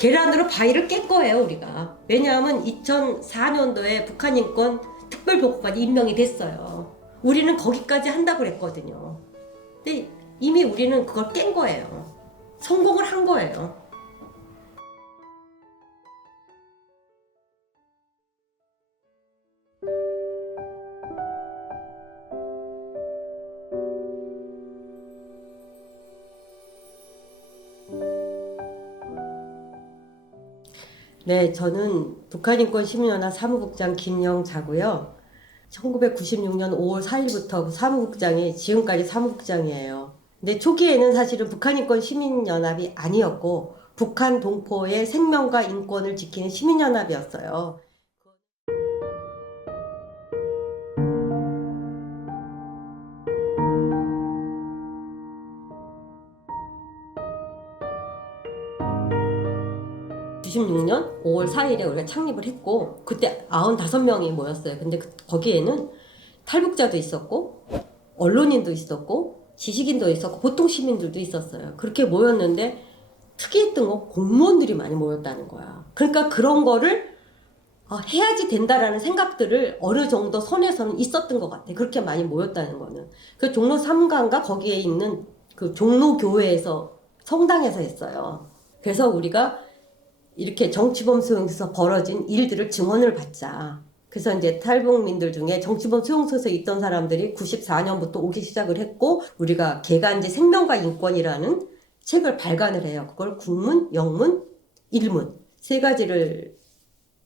계란으로 바위를 깬 거예요, 우리가. 왜냐하면 2004년도에 북한인권 특별보고관이 임명이 됐어요. 우리는 거기까지 한다고 그랬거든요. 근데 이미 우리는 그걸 깬 거예요. 성공을 한 거예요. 네, 저는 북한인권시민연합 사무국장 김영자고요. 1996년 5월 4일부터 사무국장이 지금까지 사무국장이에요. 근데 초기에는 사실은 북한인권시민연합이 아니었고 북한 동포의 생명과 인권을 지키는 시민연합이었어요. 96년 5월 4일에 우리가 창립을 했고 그때 95명이 모였어요. 근데 거기에는 탈북자도 있었고 언론인도 있었고 지식인도 있었고 보통 시민들도 있었어요. 그렇게 모였는데 특이했던 건 공무원들이 많이 모였다는 거야. 그러니까 그런 거를 해야지 된다라는 생각들을 어느 정도 선에서는 있었던 것 같아. 그렇게 많이 모였다는 거는. 그 종로 3가인가 거기에 있는 그 종로교회에서 성당에서 했어요. 그래서 우리가 이렇게 정치범 수용소에서 벌어진 일들을 증언을 받자. 그래서 이제 탈북민들 중에 정치범 수용소에 있던 사람들이 94년부터 오기 시작을 했고 우리가 개간지 생명과 인권이라는 책을 발간을 해요. 그걸 국문, 영문, 일문 세 가지를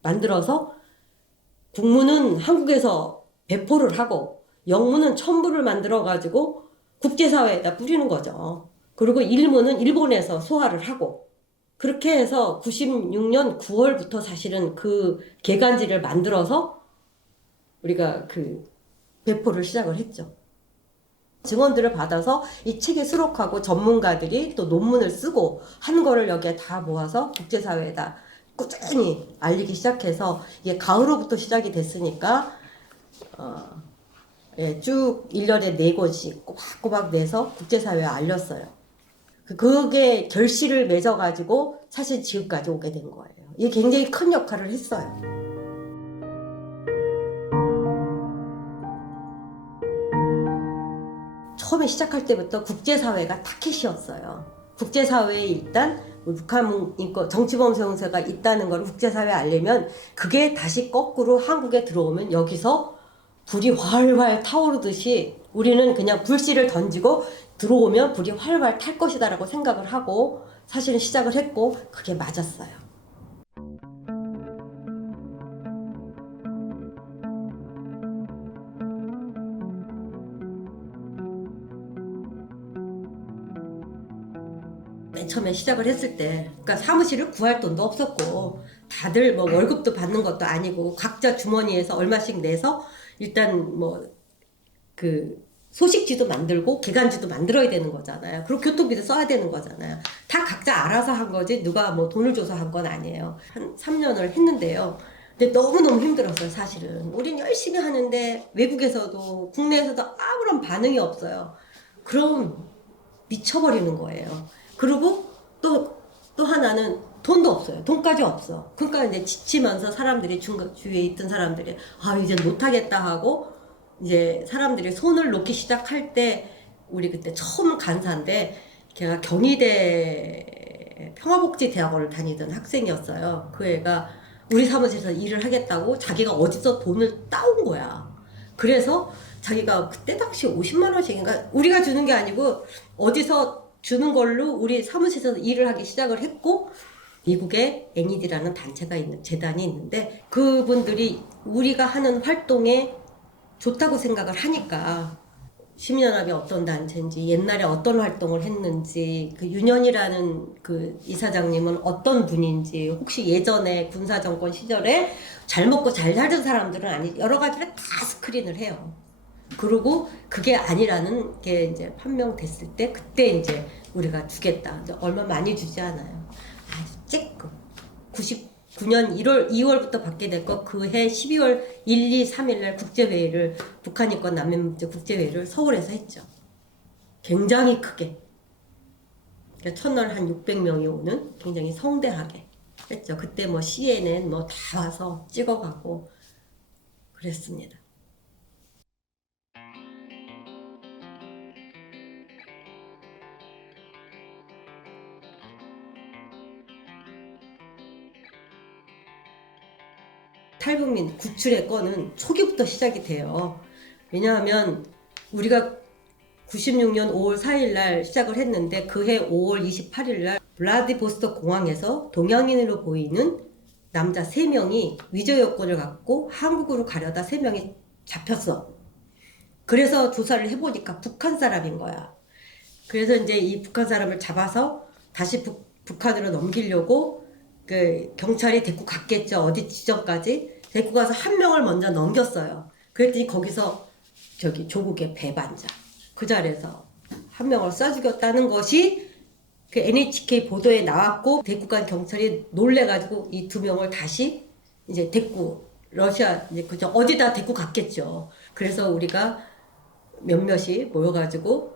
만들어서 국문은 한국에서 배포를 하고 영문은 첨부를 만들어 가지고 국제사회에다 뿌리는 거죠. 그리고 일문은 일본에서 소화를 하고 그렇게 해서 96년 9월부터 사실은 그 개간지를 만들어서 우리가 그 배포를 시작을 했죠. 증언들을 받아서 이 책에 수록하고 전문가들이 또 논문을 쓰고 한 거를 여기에 다 모아서 국제사회에다 꾸준히 알리기 시작해서 이게 가을로부터 시작이 됐으니까 쭉 1년에 4권씩 꼬박꼬박 내서 국제사회에 알렸어요. 그게 결실을 맺어가지고 사실 지금까지 오게 된 거예요. 이게 굉장히 큰 역할을 했어요. 처음에 시작할 때부터 국제사회가 타켓이었어요. 국제사회에 일단 북한 인권 정치범 수용소가 있다는 걸 국제사회에 알리면 그게 다시 거꾸로 한국에 들어오면 여기서 불이 활활 타오르듯이 우리는 그냥 불씨를 던지고 들어오면 불이 활활 탈 것이다 라고 생각을 하고 사실은 시작을 했고 그게 맞았어요. 맨 처음에 시작을 했을 때 그러니까 사무실을 구할 돈도 없었고 다들 뭐 월급도 받는 것도 아니고 각자 주머니에서 얼마씩 내서 일단 뭐 그 소식지도 만들고 기간지도 만들어야 되는 거잖아요. 그리고 교통비도 써야 되는 거잖아요. 다 각자 알아서 한 거지 누가 뭐 돈을 줘서 한 건 아니에요. 한 3년을 했는데요. 근데 너무너무 힘들었어요, 사실은. 우린 열심히 하는데 외국에서도 국내에서도 아무런 반응이 없어요. 그럼 미쳐버리는 거예요. 그리고 또 하나는 돈도 없어요. 돈까지 없어. 그러니까 이제 지치면서 사람들이 주위에 있던 사람들이 이제 못하겠다 하고 이제 사람들이 손을 놓기 시작할 때 우리 그때 처음 간사인데 걔가 경희대 평화복지대학원을 다니던 학생이었어요. 그 애가 우리 사무실에서 일을 하겠다고 자기가 어디서 돈을 따온 거야. 그래서 자기가 그때 당시 50만 원씩인가 우리가 주는 게 아니고 어디서 주는 걸로 우리 사무실에서 일을 하기 시작을 했고 미국에 NED라는 단체가 있는 재단이 있는데 그분들이 우리가 하는 활동에 좋다고 생각을 하니까 시민연합이 어떤 단체인지 옛날에 어떤 활동을 했는지 그 윤현이라는 그 이사장님은 어떤 분인지 혹시 예전에 군사정권 시절에 잘 먹고 잘 살던 사람들은 아니 여러 가지를 다 스크린을 해요. 그리고 그게 아니라는 게 이제 판명됐을 때 그때 이제 우리가 주겠다. 이제 얼마 많이 주지 않아요. 아주 쬐끔 99년 1월 2월부터 받게 됐고 그 해 12월 1, 2, 3일 날 국제회의를 북한인권 난민문제 국제회의를 서울에서 했죠. 굉장히 크게. 그러니까 첫날 한 600명이 오는 굉장히 성대하게 했죠. 그때 뭐 CNN 뭐 다 와서 찍어가고 그랬습니다. 탈북민 구출의 건은 초기부터 시작이 돼요. 왜냐하면 우리가 96년 5월 4일 날 시작을 했는데 그해 5월 28일 날 블라디보스토크 공항에서 동양인으로 보이는 남자 3명이 위조 여권을 갖고 한국으로 가려다 3명이 잡혔어. 그래서 조사를 해보니까 북한 사람인 거야. 그래서 이제 이 북한 사람을 잡아서 다시 북한으로 넘기려고 그 경찰이 데리고 갔겠죠. 어디 지점까지. 데리고 가서 한 명을 먼저 넘겼어요. 그랬더니 거기서 저기 조국의 배반자. 그 자리에서 한 명을 쏴 죽였다는 것이 그 NHK 보도에 나왔고 데리고 간 경찰이 놀래가지고 이 2명을 다시 이제 데리고 러시아 이제 그저 어디다 데리고 갔겠죠. 그래서 우리가 몇몇이 모여가지고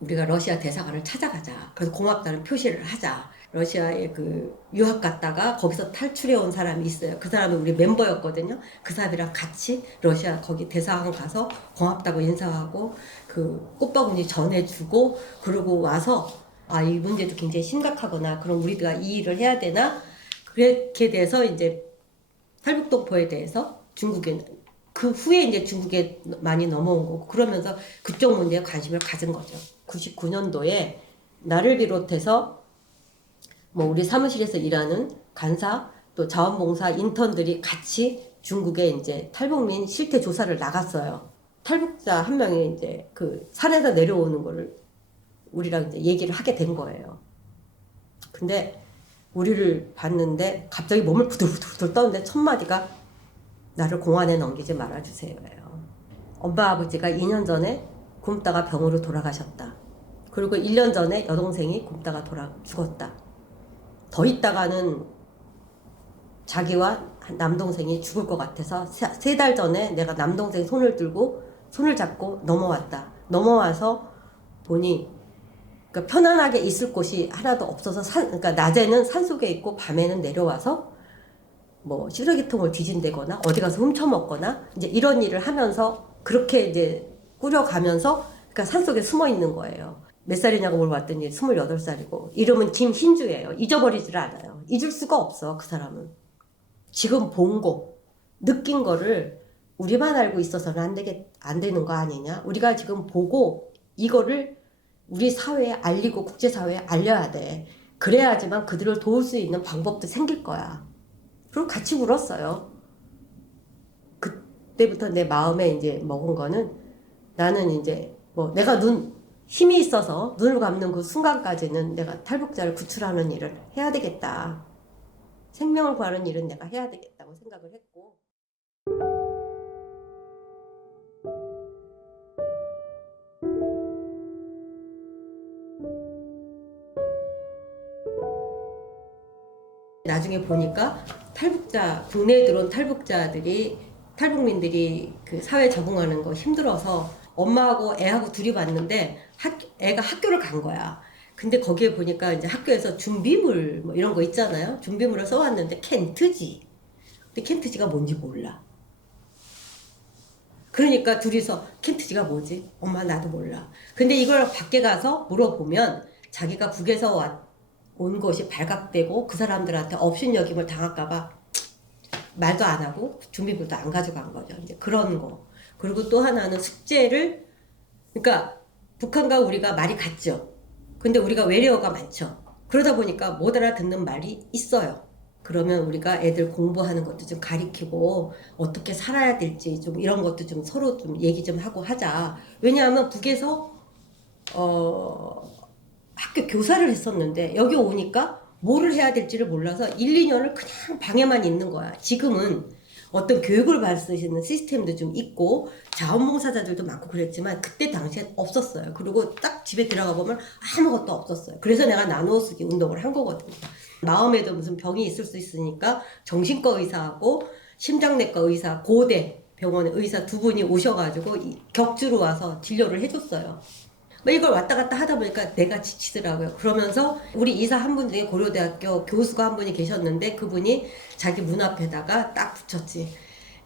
우리가 러시아 대사관을 찾아가자. 그래서 고맙다는 표시를 하자. 러시아에 그 유학 갔다가 거기서 탈출해 온 사람이 있어요. 그 사람은 우리 멤버였거든요. 그 사람이랑 같이 러시아 거기 대사관 가서 고맙다고 인사하고 그 꽃바구니 전해주고 그러고 와서 아, 이 문제도 굉장히 심각하구나. 그럼 우리가 이 일을 해야 되나? 그렇게 돼서 이제 탈북동포에 대해서 중국에 그 후에 이제 중국에 많이 넘어온 거고 그러면서 그쪽 문제에 관심을 가진 거죠. 99년도에 나를 비롯해서 뭐 우리 사무실에서 일하는 간사 또 자원봉사 인턴들이 같이 중국에 이제 탈북민 실태 조사를 나갔어요. 탈북자 한 명이 이제 그 산에서 내려오는 거를 우리랑 이제 얘기를 하게 된 거예요. 근데 우리를 봤는데 갑자기 몸을 부들부들 떠는데 첫 마디가 나를 공안에 넘기지 말아주세요예요. 엄마 아버지가 2년 전에 굶다가 병으로 돌아가셨다. 그리고 1년 전에 여동생이 굶다가 죽었다. 더 있다가는 자기와 남동생이 죽을 것 같아서 3달 전에 내가 남동생 손을 들고 손을 잡고 넘어왔다. 넘어와서 보니 그러니까 편안하게 있을 곳이 하나도 없어서 그러니까 낮에는 산속에 있고 밤에는 내려와서 뭐 쓰레기통을 뒤진다거나 어디 가서 훔쳐먹거나 이제 이런 일을 하면서 그렇게 이제 꾸려가면서 그러니까 산속에 숨어 있는 거예요. 몇 살이냐고 물어봤더니 28살이고 이름은 김흰주예요. 잊어버리질 않아요. 잊을 수가 없어 그 사람은. 지금 본 거, 느낀 거를 우리만 알고 있어서는 안 되는 거 아니냐. 우리가 지금 보고 이거를 우리 사회에 알리고 국제사회에 알려야 돼. 그래야지만 그들을 도울 수 있는 방법도 생길 거야. 그리고 같이 울었어요. 그때부터 내 마음에 이제 먹은 거는 나는 이제 뭐 내가 힘이 있어서 눈을 감는 그 순간까지는 내가 탈북자를 구출하는 일을 해야 되겠다. 생명을 구하는 일은 내가 해야 되겠다고 생각을 했고. 나중에 보니까 국내에 들어온 탈북민들이 그 사회 적응하는 거 힘들어서 엄마하고 애하고 둘이 왔는데 애가 학교를 간 거야. 근데 거기에 보니까 이제 학교에서 준비물 뭐 이런 거 있잖아요. 준비물을 써왔는데 켄트지. 근데 켄트지가 뭔지 몰라. 그러니까 둘이서 켄트지가 뭐지? 엄마 나도 몰라. 근데 이걸 밖에 가서 물어보면 자기가 북에서 온 것이 발각되고 그 사람들한테 업신여김을 당할까봐 말도 안 하고 준비물도 안 가져간 거죠. 이제 그런 거. 그리고 또 하나는 숙제를 그러니까 북한과 우리가 말이 같죠. 근데 우리가 외래어가 많죠. 그러다 보니까 못 알아듣는 말이 있어요. 그러면 우리가 애들 공부하는 것도 좀 가리키고 어떻게 살아야 될지 좀 이런 것도 좀 서로 좀 얘기 좀 하고 하자. 왜냐하면 북에서 학교 교사를 했었는데 여기 오니까 뭐를 해야 될지를 몰라서 1, 2년을 그냥 방에만 있는 거야. 지금은 어떤 교육을 받을 수 있는 시스템도 좀 있고 자원봉사자들도 많고 그랬지만 그때 당시엔 없었어요. 그리고 딱 집에 들어가 보면 아무것도 없었어요. 그래서 내가 나누어쓰기 운동을 한 거거든요. 마음에도 무슨 병이 있을 수 있으니까 정신과 의사하고 심장내과 의사, 고대 병원의 의사 2분이 오셔가지고 격주로 와서 진료를 해줬어요. 뭐 이걸 왔다 갔다 하다 보니까 내가 지치더라고요. 그러면서 우리 이사 한 분 중에 고려대학교 교수가 한 분이 계셨는데 그분이 자기 문 앞에다가 딱 붙였지.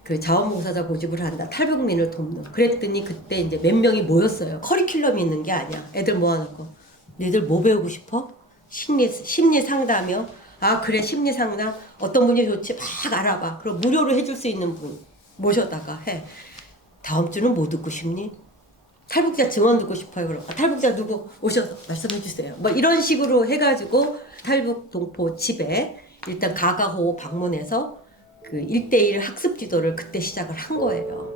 그 자원봉사자 모집을 한다. 탈북민을 돕는. 그랬더니 그때 이제 몇 명이 모였어요. 커리큘럼이 있는 게 아니야. 애들 모아놓고. 너희들 뭐 배우고 싶어? 심리 상담이요? 아, 그래, 심리 상담. 어떤 분이 좋지? 막 알아봐. 그럼 무료로 해줄 수 있는 분 모셔다가 해. 다음 주는 뭐 듣고 싶니? 탈북자 증언 듣고 싶어요. 그럼 탈북자 누구 오셔서 말씀해 주세요. 뭐 이런 식으로 해가지고 탈북 동포 집에 일단 가가호 방문해서 그 1대1 학습 지도를 그때 시작을 한 거예요.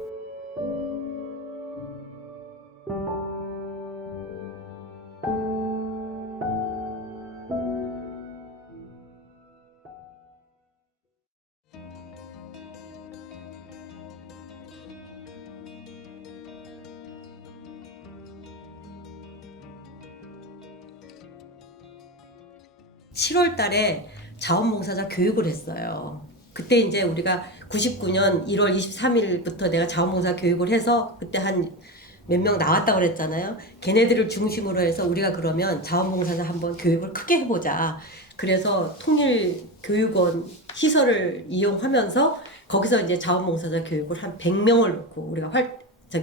7월 달에 자원봉사자 교육을 했어요. 그때 이제 우리가 99년 1월 23일부터 내가 자원봉사 교육을 해서 그때 한 몇 명 나왔다고 그랬잖아요. 걔네들을 중심으로 해서 우리가 그러면 자원봉사자 한번 교육을 크게 해보자. 그래서 통일교육원 시설을 이용하면서 거기서 이제 자원봉사자 교육을 한 100명을 놓고 우리가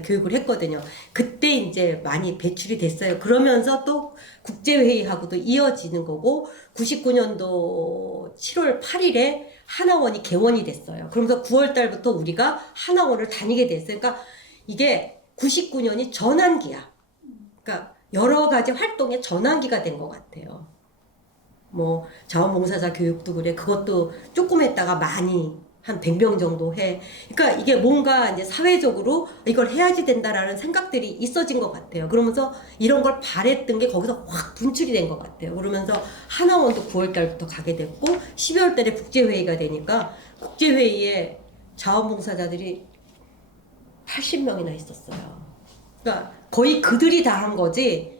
교육을 했거든요. 그때 이제 많이 배출이 됐어요. 그러면서 또 국제회의하고도 이어지는 거고 99년도 7월 8일에 하나원이 개원이 됐어요. 그러면서 9월 달부터 우리가 하나원을 다니게 됐어요. 그러니까 이게 99년이 전환기야. 그러니까 여러 가지 활동의 전환기가 된 것 같아요. 뭐 자원봉사자 교육도 그래. 그것도 조금 했다가 많이 한 100명 정도 해. 그러니까 이게 뭔가 이제 사회적으로 이걸 해야지 된다라는 생각들이 있어진 것 같아요. 그러면서 이런 걸 바랬던 게 거기서 확 분출이 된 것 같아요. 그러면서 하나원도 9월 달부터 가게 됐고 12월 달에 국제회의가 되니까 국제회의에 자원봉사자들이 80명이나 있었어요. 그러니까 거의 그들이 다 한 거지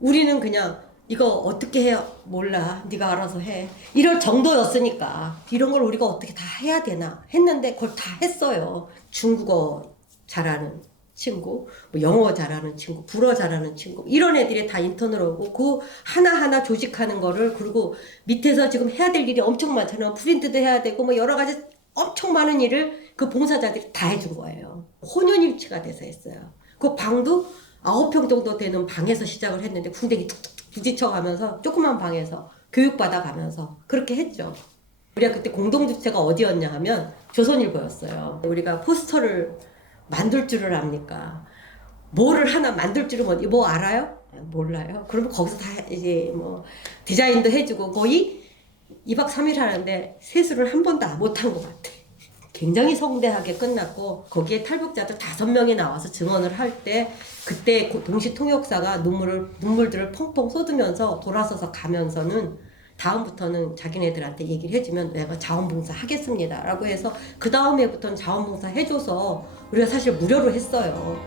우리는 그냥 이거 어떻게 해요? 몰라. 네가 알아서 해. 이럴 정도였으니까 이런 걸 우리가 어떻게 다 해야 되나 했는데 그걸 다 했어요. 중국어 잘하는 친구, 뭐 영어 잘하는 친구, 불어 잘하는 친구 이런 애들이 다 인턴으로 오고 그 하나하나 조직하는 거를 그리고 밑에서 지금 해야 될 일이 엄청 많잖아요. 프린트도 해야 되고 뭐 여러 가지 엄청 많은 일을 그 봉사자들이 다 해준 거예요. 혼연일치가 돼서 했어요. 그 방도 9평 정도 되는 방에서 시작을 했는데 궁뎅이 툭툭툭 부딪혀가면서 조그만 방에서 교육받아 가면서 그렇게 했죠. 우리가 그때 공동주체가 어디였냐 하면 조선일보였어요. 우리가 포스터를 만들 줄을 압니까? 뭐를 하나 만들 줄은 뭐 알아요? 몰라요. 그러면 거기서 다 이제 뭐 디자인도 해주고 거의 2박 3일 하는데 세수를 한 번도 못한 것 같아. 굉장히 성대하게 끝났고 거기에 탈북자들 5명이 나와서 증언을 할 때 그때 동시 통역사가 눈물들을 펑펑 쏟으면서 돌아서서 가면서는 다음부터는 자기네들한테 얘기를 해주면 내가 자원봉사 하겠습니다 라고 해서 그 다음 해부터는 자원봉사 해줘서 우리가 사실 무료로 했어요.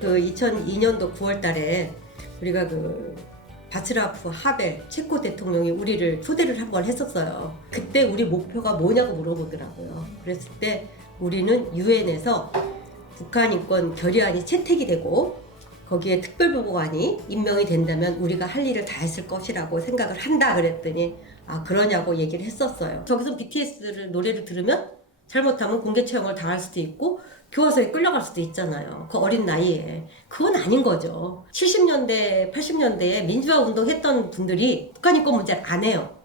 그 2002년도 9월 달에 우리가 그 바츠라프 하벨 체코 대통령이 우리를 초대를 한번 했었어요. 그때 우리 목표가 뭐냐고 물어보더라고요. 그랬을 때 우리는 유엔에서 북한 인권 결의안이 채택이 되고 거기에 특별보고관이 임명이 된다면 우리가 할 일을 다 했을 것이라고 생각을 한다 그랬더니 아 그러냐고 얘기를 했었어요. 저기서 BTS를 노래를 들으면 잘못하면 공개 채용을 당할 수도 있고 교화소에 끌려갈 수도 있잖아요. 그 어린 나이에. 그건 아닌 거죠. 70년대, 80년대에 민주화 운동 했던 분들이 북한 인권 문제를 안 해요.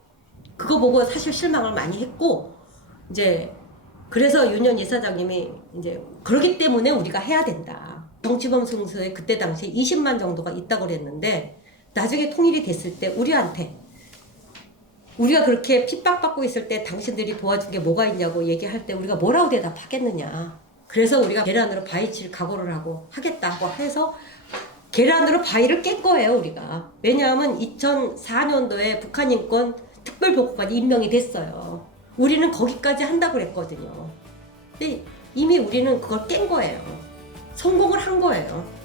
그거 보고 사실 실망을 많이 했고, 이제, 그래서 윤현 이사장님이 이제, 그러기 때문에 우리가 해야 된다. 정치범 승수에 그때 당시에 20만 정도가 있다고 그랬는데, 나중에 통일이 됐을 때 우리한테, 우리가 그렇게 핍박받고 있을 때 당신들이 도와준 게 뭐가 있냐고 얘기할 때 우리가 뭐라고 대답하겠느냐. 그래서 우리가 계란으로 바위칠 각오를 하고 하겠다고 해서 계란으로 바위를 깬 거예요, 우리가. 왜냐하면 2004년도에 북한 인권 특별보고관이 임명이 됐어요. 우리는 거기까지 한다고 그랬거든요. 근데 이미 우리는 그걸 깬 거예요. 성공을 한 거예요.